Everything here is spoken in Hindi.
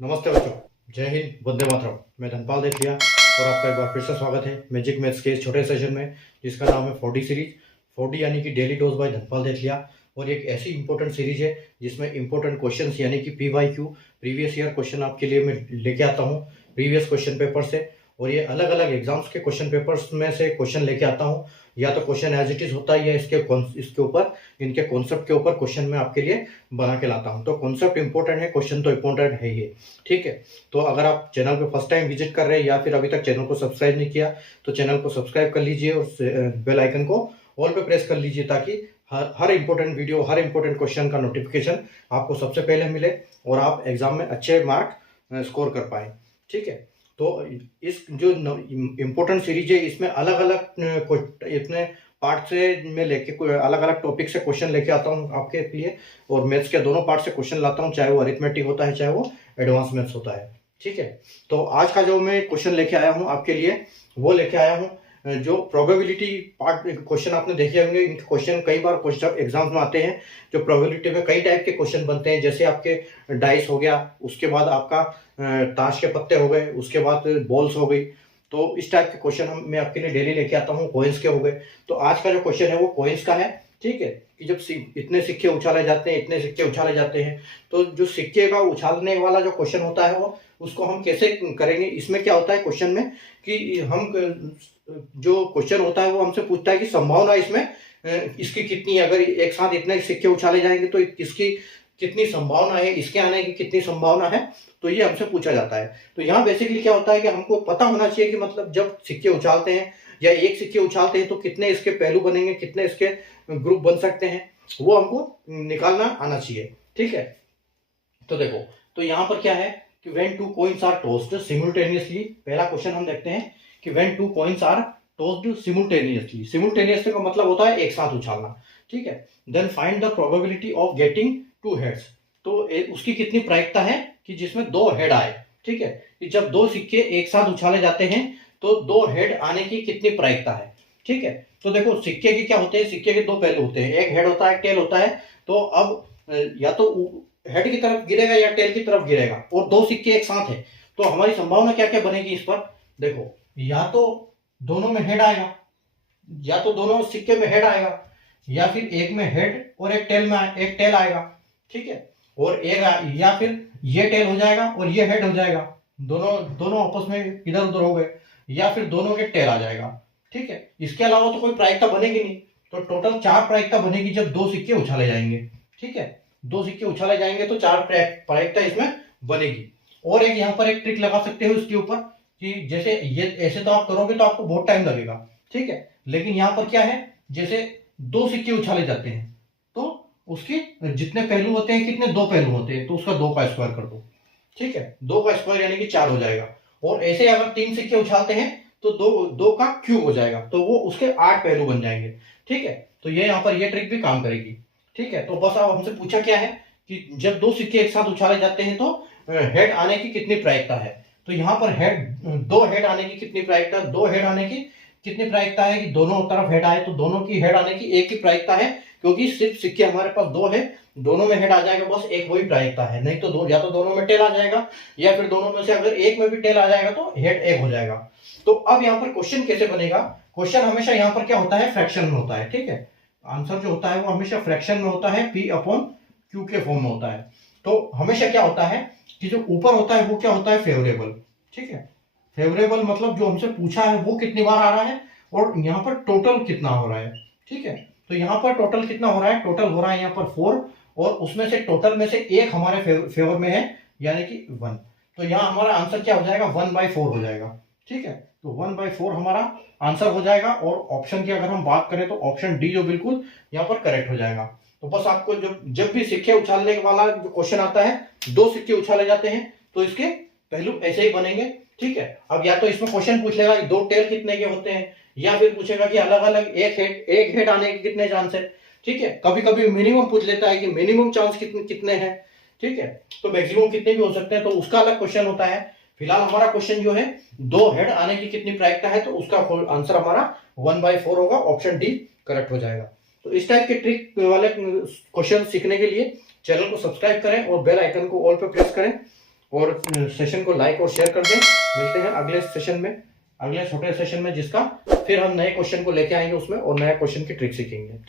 नमस्ते बच्चों, जय हिंद, वंदे मातरम। मैं धनपाल देथिया और आपका एक बार फिर से स्वागत है मैजिक मैथ्स के इस छोटे सेशन में, जिसका नाम है 4D सीरीज। 4D यानी कि डेली डोज बाय धनपाल देथिया। और एक ऐसी इंपॉर्टेंट सीरीज है जिसमें इंपॉर्टेंट क्वेश्चंस यानी कि PYQ प्रीवियस ईयर क्वेश्चन आपके लिए मैं लेके आता हूँ प्रीवियस क्वेश्चन पेपर से। और ये अलग अलग एग्जाम्स के क्वेश्चन पेपर्स में से क्वेश्चन लेके आता हूँ। या तो क्वेश्चन एज इट इज होता है या इसके ऊपर इनके कॉन्सेप्ट के ऊपर क्वेश्चन मैं आपके लिए बना के लाता हूँ। तो कॉन्सेप्ट इंपॉर्टेंट है, क्वेश्चन तो इंपॉर्टेंट है ही। ठीक है, तो अगर आप चैनल पे फर्स्ट टाइम विजिट कर रहे हैं या फिर अभी तक चैनल को सब्सक्राइब नहीं किया तो चैनल को सब्सक्राइब कर लीजिए और बेल आइकन को ऑल पे प्रेस कर लीजिए, ताकि हर इंपॉर्टेंट वीडियो, हर इंपॉर्टेंट क्वेश्चन का नोटिफिकेशन आपको सबसे पहले मिले और आप एग्जाम में अच्छे मार्क स्कोर कर पाए। ठीक है, तो इस जो इम्पोर्टेंट सीरीज है इसमें अलग अलग इतने पार्ट से मैं लेके अलग अलग टॉपिक से क्वेश्चन लेके आता हूँ आपके लिए। और मैथ्स के दोनों पार्ट से क्वेश्चन लाता हूँ, चाहे वो अरिथमेटिक होता है चाहे वो एडवांस मैथ्स होता है। ठीक है, तो आज का जो मैं क्वेश्चन लेके आया हूँ आपके लिए वो लेके आया हूँ जो प्रोबेबिलिटी पार्ट क्वेश्चन आपने देखे होंगे। इनके क्वेश्चन कई बार क्वेश्चन एग्जाम्स में आते हैं। जो प्रोबेबिलिटी में कई टाइप के क्वेश्चन बनते हैं, जैसे आपके डाइस हो गया, उसके बाद आपका ताश के पत्ते हो गए, उसके बाद बॉल्स हो गई। तो इस टाइप के क्वेश्चन मैं आपके लिए डेली लेके आता हूँ। कॉइन्स के हो गए, तो आज का जो क्वेश्चन है वो कॉइन्स का है। ठीक है, कि जब इतने सिक्के उछाले जाते हैं, इतने सिक्के उछाले जाते हैं, तो जो सिक्के का उछालने वाला जो क्वेश्चन होता है वो उसको हम कैसे करेंगे। इसमें क्या होता है क्वेश्चन में कि हम जो क्वेश्चन होता है वो हमसे पूछता है कि संभावना इसमें इसकी कितनी है। अगर एक साथ इतने सिक्के उछाले जाएंगे तो इसकी कितनी संभावना है, इसके आने की कितनी संभावना है, तो ये हमसे पूछा जाता है। तो यहाँ बेसिकली क्या होता है कि हमको पता होना चाहिए कि मतलब जब सिक्के उछालते हैं या एक सिक्के उछालते हैं तो कितने इसके पहलू बनेंगे, कितने इसके ग्रुप बन सकते हैं, वो हमको निकालना आना चाहिए। ठीक है, तो देखो, तो यहाँ पर क्या है कि when two coins are tossed simultaneously. पहला क्वेश्चन हम देखते हैं कि when two coins are tossed simultaneously. Simultaneously का मतलब होता है एक साथ उछालना। ठीक है, then find the probability of getting two heads. तो उसकी कितनी प्रायिकता है कि जिसमें दो हेड आए। ठीक है, कि जब दो सिक्के एक साथ उछाले जाते हैं तो दो हेड आने की कितनी प्रायिकता है। ठीक है, तो देखो सिक्के के क्या होते हैं, सिक्के के दो पहलू होते हैं, एक हेड होता है, टेल होता है। तो अब या तो हेड की तरफ गिरेगा या टेल की तरफ गिरेगा, और दो सिक्के एक साथ है, तो हमारी संभावना क्या क्या बनेगी इस पर। देखो, या तो दोनों में हेड आएगा, या तो दोनों सिक्के में हेड आएगा, या फिर एक में हेड और एक टेल आएगा। ठीक है, और एक या फिर ये टेल हो जाएगा और ये हेड हो जाएगा, दोनों दोनों आपस में इधर उधर हो गए, या फिर दोनों के टेल आ जाएगा। ठीक है, इसके अलावा तो कोई प्रायिकता बनेगी नहीं। तो टोटल 4 प्रायिकता बनेगी जब दो सिक्के उछाले जाएंगे। ठीक है, दो सिक्के उछाले जाएंगे तो 4 प्रायिकता इसमें बनेगी। और एक यहाँ पर एक ट्रिक लगा सकते हो इसके ऊपर कि जैसे ये ऐसे तो आप करोगे तो आपको बहुत टाइम लगेगा। ठीक है, लेकिन यहाँ पर क्या है, जैसे दो सिक्के उछाले जाते हैं तो उसके जितने पहलू होते हैं, कितने, दो पहलू होते हैं, तो उसका 2 का स्क्वायर कर दो। ठीक है, 2 का स्क्वायर यानी कि 4 हो जाएगा। और ऐसे अगर 3 सिक्के उछालते हैं तो दो का क्यूब हो जाएगा, तो वो उसके 8 पहलू बन जाएंगे। ठीक है, तो ये यहाँ पर ये ट्रिक भी काम करेगी। ठीक है, तो बस अब हमसे पूछा क्या है कि जब दो सिक्के एक साथ उछाले जाते हैं तो हेड आने की कितनी प्रायिकता है। तो यहाँ पर दो हेड आने की कितनी प्रायिकता, दो हेड आने की कितनी प्रायिकता है कि दोनों तरफ हेड आए, तो दोनों की हेड आने की एक ही प्रायिकता है, क्योंकि सिर्फ सिक्के हमारे पास दो है, दोनों में हेड आ जाएगा, बस एक वही प्रायिकता है। नहीं तो या तो दोनों में टेल आ जाएगा, या फिर दोनों में से अगर एक में भी टेल आ जाएगा तो हेड एक हो जाएगा। तो अब यहाँ पर क्वेश्चन कैसे बनेगा। क्वेश्चन हमेशा यहाँ पर क्या होता है, फ्रैक्शन में होता है। ठीक है, आंसर जो होता है वो हमेशा फ्रैक्शन में होता है, P/Q के फॉर्म में होता है। तो हमेशा क्या होता है कि जो ऊपर होता है वो क्या होता है, फेवरेबल। ठीक है, फेवरेबल मतलब जो हमसे पूछा है वो कितनी बार आ रहा है और यहाँ पर टोटल कितना हो रहा है। ठीक है, तो यहाँ पर टोटल कितना हो रहा है, टोटल हो रहा है यहाँ पर 4, और उसमें से टोटल में से एक हमारे फेवर में है यानी कि 1। तो यहाँ हमारा आंसर क्या हो जाएगा, 1/4 हो जाएगा। ठीक है, तो 1/4 हमारा आंसर हो जाएगा। और ऑप्शन की अगर हम बात करें तो ऑप्शन डी जो बिल्कुल यहाँ पर करेक्ट हो जाएगा। तो बस आपको जब भी सिक्के उछालने वाला जो क्वेश्चन आता है, दो सिक्के उछाले जाते हैं तो इसके पहलू ऐसे ही बनेंगे। ठीक है, अब या तो इसमें क्वेश्चन पूछ लेगा कि दो टेल कितने के होते हैं, या फिर पूछेगा कि अलग अलग एक हेड आने के कितने चांस है। ठीक है, कभी कभी मिनिमम पूछ लेता है कि मिनिमम चांस कितने हैं। ठीक है, तो मैक्सिमम कितने भी हो सकते हैं, तो उसका अलग क्वेश्चन होता है। फिलहाल हमारा क्वेश्चन जो है दो हेड आने की कितनी प्रायिकता है, तो उसका आंसर हमारा 1/4 होगा, ऑप्शन डी करेक्ट हो जाएगा। तो इस टाइप के ट्रिक वाले क्वेश्चन सीखने के लिए चैनल को सब्सक्राइब करें और बेल आइकन को ऑल पे प्रेस करें। और सेशन को लाइक और शेयर कर दें। मिलते हैं अगले सेशन में, अगले छोटे सेशन में, जिसका फिर हम नए क्वेश्चन को लेके आएंगे उसमें, और नया क्वेश्चन की ट्रिक सीखेंगे।